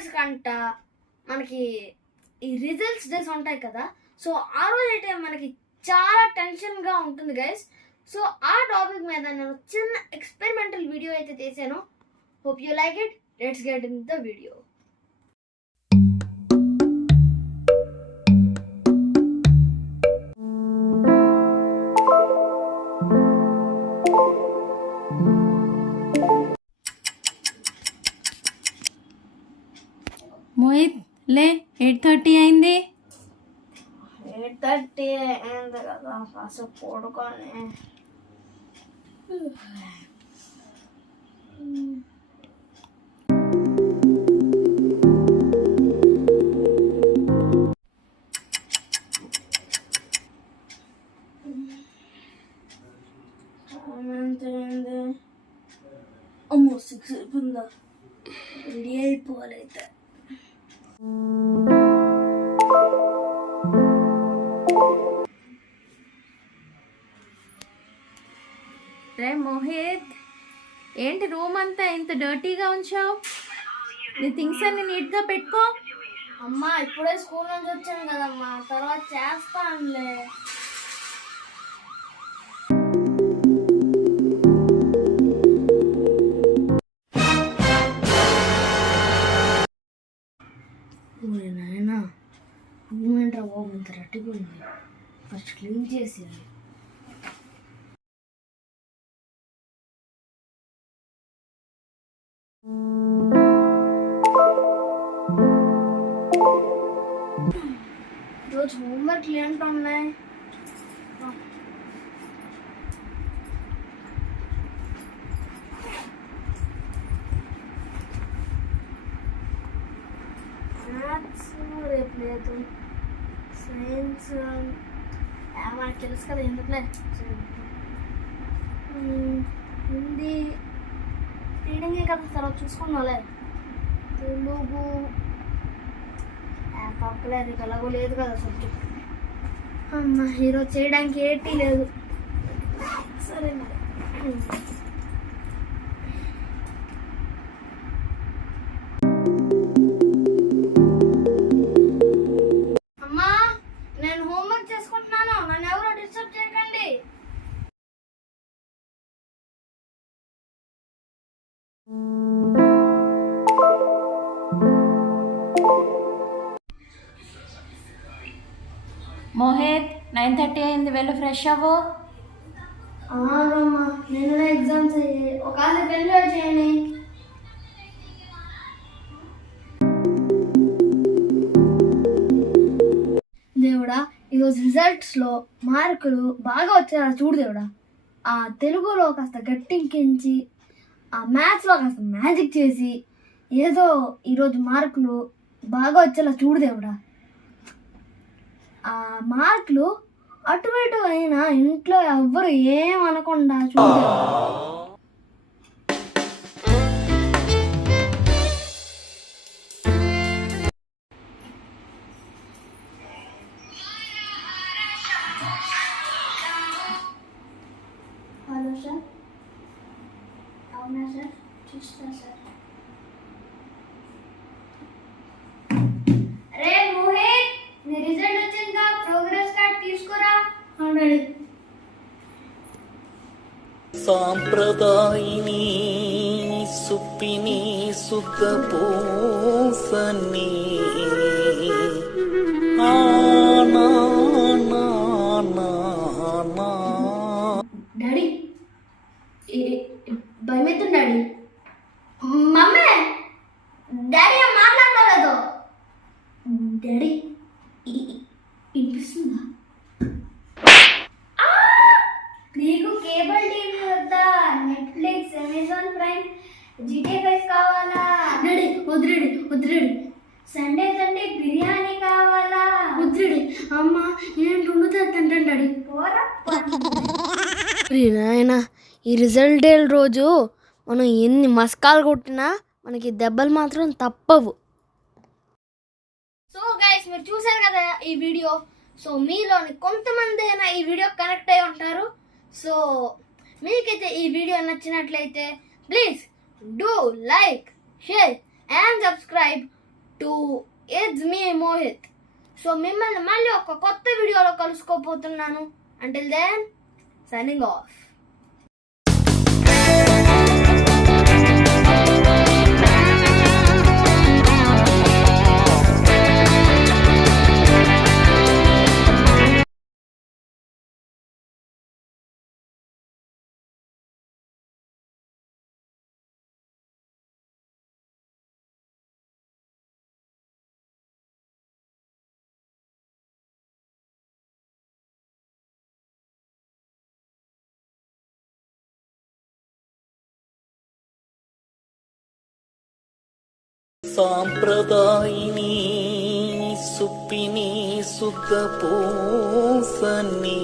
Days కంట మనకి ఈ రిజల్ట్స్ డేస్ ఉంటాయి కదా. సో ఆ రోజు అయితే మనకి చాలా టెన్షన్గా ఉంటుంది గైస్. సో ఆ టాపిక్ మీద నేను చిన్న ఎక్స్పెరిమెంటల్ వీడియో అయితే తీసాను. Hope you like it. Let's get in the video. Mohit లే, 8:30 అయింది. 8:30 అయింది కదా, కాస్త పడుకొని. అమ్మో 6 అయిపోయిందా, రెడీ అయిపోవాలైతే. రే మోహిత్, ఏంటి రూమ్ అంతా ఇంత డర్టీగా ఉంచావు? నీ థింగ్స్ అన్ని నీట్గా పెట్టుకో. అమ్మా ఇప్పుడే స్కూల్ నుంచి వచ్చాను కదమ్మా, తర్వాత చేస్తానులే. నాయనా రూమ్ ఏంట్రా బాబు ఇంత రట్టిగా ఉంది, ఫస్ట్ క్లీన్ చేసేయాలి. రోజు హోంవర్క్లు ఏంటో ఉన్నాయి. మ్యాథ్స్ రేపు లేదు, సైన్స్ మనకు తెలుసు కదా ఎందుకులే. హిందీ రీడింగే కదా, తర్వాత చూసుకున్నాలే. తెలుగు తప్పలేదు, ఎలాగో లేదు కదా సబ్జెక్ట్. అమ్మ ఈరోజు చేయడానికి ఏటీ లేదు. సరే మరి. అమ్మా నేను హోంవర్క్ చేసుకుంటున్నాను, నన్ను ఎవరో డిస్టర్బ్ చేయకండి. మోహిత్ 9:30 అయింది, వెళ్ళి ఫ్రెష్ అవ్వు. అమ్మా నేను ఎగ్జామ్స్ అయ్యాయి, ఒక ఎంజాయ్ చేయండి. దేవుడా ఈరోజు రిజల్ట్స్లో మార్కులు బాగా వచ్చేలా చూడు దేవుడా. ఆ తెలుగులో కాస్త గట్టింకించి, ఆ మ్యాథ్స్లో కాస్త మ్యాజిక్ చేసి, ఏదో ఈరోజు మార్కులు బాగా వచ్చేలా చూడు దేవుడా. ఆ మార్కులు అటు ఇటు అయినా ఇంట్లో ఎవ్వరు ఏమనకుండా చూడు. Hello sir. అవునా సార్, చూస్తా సార్. రే మోహిత్, నీ రిజల్ట్ వచ్చిందా? ప్రోగ్రెస్ కార్డ్ తీసుకురా. అవునండి. సాంప్రదాయిని సుప్పిని సుఖ పోసని డాడీ భయమవుతుంది డాడీ. మమ్మీ డాడీ ఏం మాట్లాడలేదు. డాడీ వినిపిస్తుందా? నీకు కేబుల్ టీవీ వద్దా? నెట్ఫ్లిక్స్, అమెజాన్ ప్రైమ్, GTA 5 కావాలా? డాడీ వద్దురేడి వద్దురేడి. సండే సండే బిర్యానీ కావాలా? వద్దురేడి. అమ్మ నేను వండుతా తింటాను డాడీ. పోరా నాయన, ఈ రిజల్ట్ డే రోజు మనం ఎన్ని మస్కాలు కొట్టినా మనకి దెబ్బలు మాత్రం తప్పవు. సో గైస్ మీరు చూసారు కదా ఈ వీడియో. సో మీలోని కొంతమంది అయినా ఈ వీడియో కనెక్ట్ అయి ఉంటారు. సో మీకైతే ఈ వీడియో నచ్చినట్లయితే please do like, share and subscribe to it's me Mohit. So మిమ్మల్ని మళ్ళీ ఒక కొత్త వీడియోలో కలుసుకోపోతున్నాను. Until then signing off. సాంప్రదాయిని సుప్పిని సుఖ పూసని